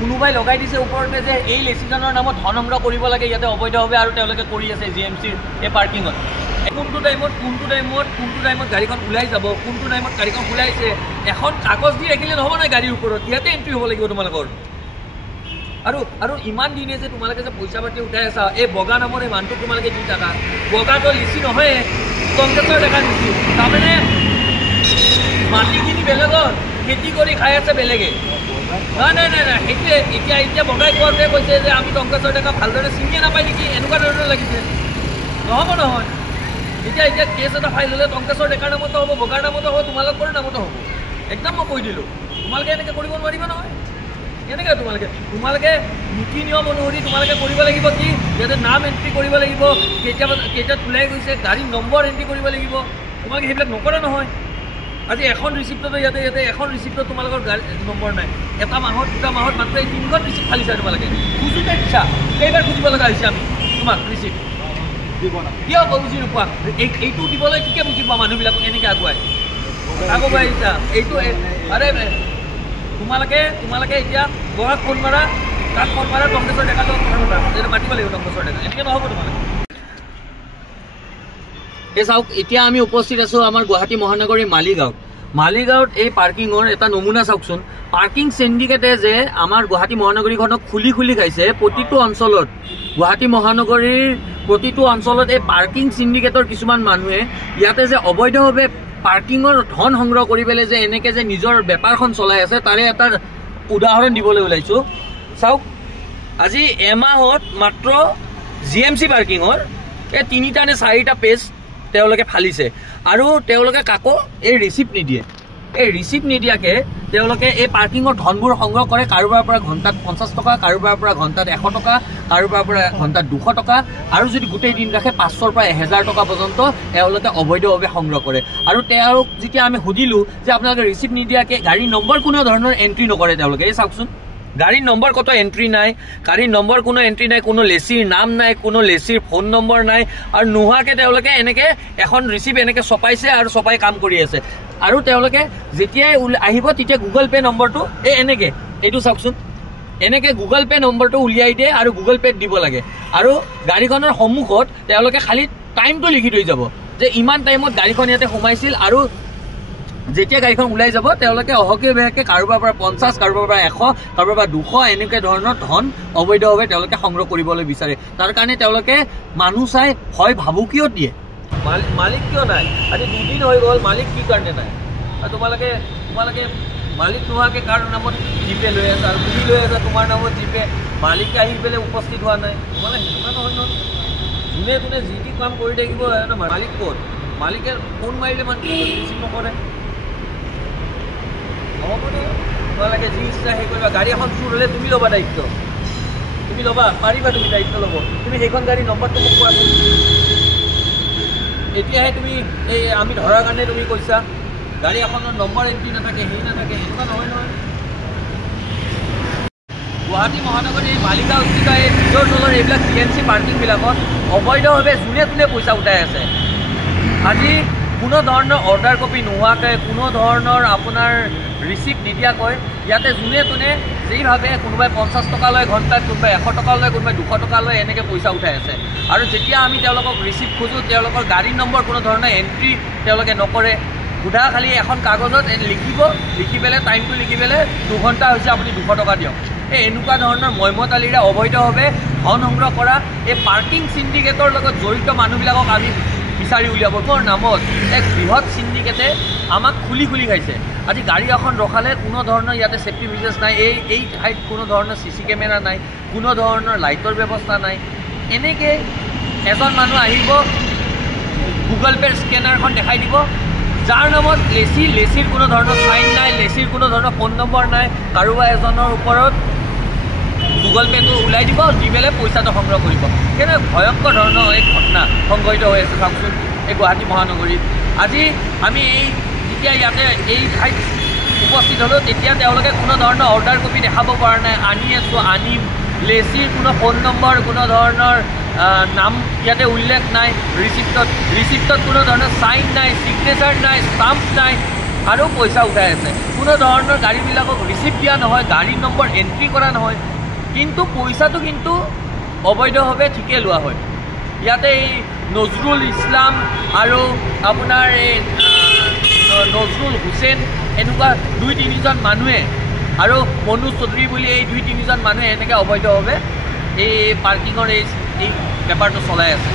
কোনোবাই লগাই দিছে ওপৰতে যে এই লেচিজনৰ নামত ধন সংগ্ৰহ কৰিব লাগে ইয়াতে অবৈধভাৱে আৰু তেওঁলোকে কৰি আছে জিএমচিৰ এই পাৰ্কিঙত কোনটো টাইমত গাড়ীখন ওলাই যাব কোনটো টাইমত গাড়ীখন ওলাইছে এখন কাগজ দি ৰাখিলে নহ'ব নাই গাড়ীৰ ওপৰত ইয়াতে এণ্ট্ৰি হ'ব লাগিব তোমালোকৰ আৰু ইমান দিনে যে তোমালোকে যে পইচা পাতি উঠাই আছা এই বগা নামৰ এই মানুহটো তোমালোকে দি থাকা বগাটো লিচি নহয় কংগ্ৰেছৰ দেখা দিছি তাৰমানে মাটিখিনি বেলেগৰ খেতি কৰি খাই আছে বেলেগে নাই সেইটোৱে এতিয়া বগাই কোৱাতে কৈছে যে আমি কংগ্ৰেছৰ ডেকা ভালদৰে চিনিয়ে নাপায় নেকি এনেকুৱা ধৰণৰ লাগিছে নহ'ব নহয় এতিয়া কেছ এটা ফাইল হ'লে কংগ্ৰেছৰ ডেকাৰ নামতো হ'ব বগাৰ নামতো হ'ব তোমালোকৰ নামতো হ'ব একদম মই কৈ দিলোঁ তোমালোকে এনেকৈ কৰিব নোৱাৰিবা নহয় কেনেকৈ তোমালোকে নীতি নিয়ম অনুসৰি তোমালোকে কৰিব লাগিব কি ইয়াতে নাম এণ্ট্ৰি কৰিব লাগিব কেইটাত ওলাই গৈছে গাড়ী নম্বৰ এণ্ট্ৰি কৰিব লাগিব তোমালোকে সেইবিলাক নকৰে নহয় আজি এখন ৰিচিপ্টতো ইয়াতে এখন ৰিচিপ্টত তোমালোকৰ গাড়ী নম্বৰ নাই এটা মাহত দুটা মাহত মাত্ৰ এই 3খন ৰিচিপ্ট ফালিছা তোমালোকে খুজোতে ইচ্ছা কেইবাৰ খুজিব লগা হৈছে আমি তোমাক ৰিচিপ্ট কিয় বুজি নোপোৱা এইটো দিবলৈ কিকে বুজি পোৱা মানুহবিলাকক এনেকৈ আগুৱাই আকৌ পাৰিছা এইটো আৰে তোমালোকে এতিয়া বহাগ ফোন মাৰা তাত ফোন মাৰা কংগ্ৰেছৰ ডেকাৰ লগত কথা পতা এইটো মাতিব লাগিব কংগ্ৰেছৰ ডেকা এনেকৈ নহ'ব তোমালোকে এই চাওক এতিয়া আমি উপস্থিত আছোঁ আমাৰ গুৱাহাটী মহানগৰীৰ মালিগাঁৱত এই পাৰ্কিঙৰ এটা নমুনা চাওকচোন পাৰ্কিং চিণ্ডিকেটে যে আমাৰ গুৱাহাটী মহানগৰীখনক খুলি খাইছে প্ৰতিটো অঞ্চলত গুৱাহাটী মহানগৰীৰ প্ৰতিটো অঞ্চলত এই পাৰ্কিং চিণ্ডিকেটৰ কিছুমান মানুহে ইয়াতে যে অবৈধভাৱে পাৰ্কিঙৰ ধন সংগ্ৰহ কৰি পেলাই যে এনেকৈ যে নিজৰ বেপাৰখন চলাই আছে তাৰে এটা উদাহৰণ দিবলৈ ওলাইছোঁ চাওক আজি এমাহত মাত্ৰ জিএমচি পাৰ্কিঙৰ এই 3টা নে 4টা পেজ তেওঁলোকে ফালিছে আৰু তেওঁলোকে কাকো এই ৰিচিপ্ট নিদিয়ে এই ৰিচিপ্ট নিদিয়াকৈ তেওঁলোকে এই পাৰ্কিঙৰ ধনবোৰ সংগ্ৰহ কৰে কাৰোবাৰ পৰা ঘণ্টাত 50 টকা কাৰোবাৰ পৰা ঘণ্টাত 100 টকা কাৰোবাৰ পৰা ঘণ্টাত 200 টকা আৰু যদি গোটেই দিন ৰাখে 500ৰ পৰা 1000 টকা পৰ্যন্ত তেওঁলোকে অবৈধভাৱে সংগ্ৰহ কৰে আৰু তেওঁক যেতিয়া আমি সুধিলোঁ যে আপোনালোকে ৰিচিপ্ট নিদিয়াকৈ গাড়ীৰ নম্বৰ কোনো ধৰণৰ এণ্ট্ৰি নকৰে তেওঁলোকে এই চাওকচোন গাড়ীৰ নম্বৰ কত এণ্ট্ৰি নাই গাড়ীৰ নম্বৰ কোনো এণ্ট্ৰি নাই কোনো লেচিৰ নাম নাই কোনো লেচিৰ ফোন নম্বৰ নাই আৰু নোহোৱাকৈ তেওঁলোকে এনেকৈ এখন ৰিচিপ্ট এনেকৈ ছপাইছে আৰু ছপাই কাম কৰি আছে আৰু তেওঁলোকে যেতিয়াই আহিব তেতিয়া গুগল পে' নম্বৰটো এনেকৈ এইটো চাওকচোন এনেকৈ গুগল পে' নম্বৰটো উলিয়াই দিয়ে আৰু গুগল পে'ত দিব লাগে আৰু গাড়ীখনৰ সন্মুখত তেওঁলোকে খালি টাইমটো লিখি থৈ যাব যে ইমান টাইমত গাড়ীখন ইয়াতে সোমাইছিল আৰু যেতিয়া গাড়ীখন ওলাই যাব তেওঁলোকে অহকে বেহকে কাৰোবাৰ পৰা 50 কাৰোবাৰ পৰা 100 কাৰোবাৰ পৰা 200 এনেকৈ ধৰণৰ ধন অবৈধভাৱে তেওঁলোকে সংগ্ৰহ কৰিবলৈ বিচাৰে তাৰ কাৰণে তেওঁলোকে মানুহ চাই ভয় ভাবুকিও দিয়ে মালিক কিয় নাই আজি 2 দিন হৈ গ'ল মালিক কি কাৰণে নাই আৰু তোমালোকে মালিক নোহোৱাকৈ কাৰ নামত জিপে লৈ আছে আৰু তুমি লৈ আছা তোমাৰ নামত জিপে মালিক আহি পেলাই উপস্থিত হোৱা নাই তোমালোকে সেনেকুৱা নহয় যোনে যি টি কাম কৰি থাকিব মালিক ক'ত মালিকে ফোন মাৰিলে মানুহ ৰিচিভ নকৰে তোমালোকে যি ইচ্ছা সেই কৰিবা গাড়ী এখন চুৰ হ'লে তুমি ল'বা দায়িত্ব তুমি ল'বা পাৰিবা তুমি দায়িত্ব ল'ব তুমি সেইখন গাড়ী নম্বৰটো মোক কোৱাচোন এতিয়াহে তুমি এই আমি ধৰাৰ কাৰণে তুমি কৈছা গাড়ী এখনৰ নম্বৰ এণ্ট্ৰি নাথাকে নাথাকে এনেকুৱা নহয় গুৱাহাটী মহানগৰীৰ মালিগাঁও স্থিত এই নিজৰ দলৰ এইবিলাক জিএমচি পাৰ্কিংবিলাকত অবৈধভাৱে যোনে পইচা উঠাই আছে আজি কোনো ধৰণৰ অৰ্ডাৰ কপি নোহোৱাকৈ কোনো ধৰণৰ আপোনাৰ ৰিচিপ্ট নিদিয়াকৈ ইয়াতে যোনে যেইভাৱে কোনোবাই 50 টকা লয় ঘণ্টাত কোনোবাই 100 টকা লয় কোনোবাই 200 টকা লয় এনেকৈ পইচা উঠাই আছে আৰু যেতিয়া আমি তেওঁলোকক ৰিচিপ্ট খোজোঁ তেওঁলোকৰ গাড়ীৰ নম্বৰ কোনো ধৰণৰ এণ্ট্ৰি তেওঁলোকে নকৰে সুধা খালি এখন কাগজত লিখি পেলাই টাইমটো লিখি পেলাই 2 ঘণ্টা হৈছে আপুনি 200 টকা দিয়ক এই এনেকুৱা ধৰণৰ মইমতালিৰে অবৈধভাৱে ধন সংগ্ৰহ কৰা এই পাৰ্কিং চিণ্ডিকেটৰ লগত জড়িত মানুহবিলাকক আমি বিচাৰি উলিয়াবৰ নামত এক বৃহৎ চিণ্ডিকেটে আমাক খুলি খাইছে আজি গাড়ী এখন ৰখালে কোনো ধৰণৰ ইয়াতে ছেফটি মেজাৰ্ছ নাই এই ঠাইত কোনো ধৰণৰ CC কেমেৰা নাই কোনো ধৰণৰ লাইটৰ ব্যৱস্থা নাই এনেকৈ এজন মানুহ আহিব গুগল পে'ৰ স্কেনাৰখন দেখাই দিব যাৰ নামত লেচিৰ কোনো ধৰণৰ চাইন নাই লেচিৰ কোনো ধৰণৰ ফোন নম্বৰ নাই কাৰোবাৰ এজনৰ ওপৰত গুগল পে'টো ওলাই দিব দি পেলাই পইচাটো সংগ্ৰহ কৰিব কেনে ভয়ংকৰ ধৰণৰ এই ঘটনা সংঘটিত হৈ আছে চাওকচোন এই গুৱাহাটী মহানগৰীত আজি আমি যেতিয়া ইয়াতে এই ঠাইত উপস্থিত হ'লোঁ তেতিয়া তেওঁলোকে কোনো ধৰণৰ অৰ্ডাৰ কপি দেখাব পৰা নাই আনিম লেচিৰ কোনো ফোন নম্বৰ কোনো ধৰণৰ নাম ইয়াতে উল্লেখ নাই ৰিচিপ্টত কোনো ধৰণৰ চাইন নাই ছিগনেচাৰ নাই ষ্টাম্প নাই আৰু পইচা উঠাই আছে। কোনো ধৰণৰ গাড়ীবিলাকক ৰিচিপ্ট দিয়া নহয়, গাড়ীৰ নম্বৰ এণ্ট্ৰি কৰা নহয়, কিন্তু পইচাটো কিন্তু অবৈধভাৱে ঠিকে লোৱা হয়। ইয়াতে এই নজৰুল ইছলাম আৰু আপোনাৰ এই নজৰুল হুছেইন এনেকুৱা 2-3জন মানুহে আৰু মনোজ চৌধুৰী বুলি এই 2-3জন মানুহে এনেকৈ অবৈধভাৱে এই পাৰ্কিঙৰ এই বেপাৰটো চলাই আছে।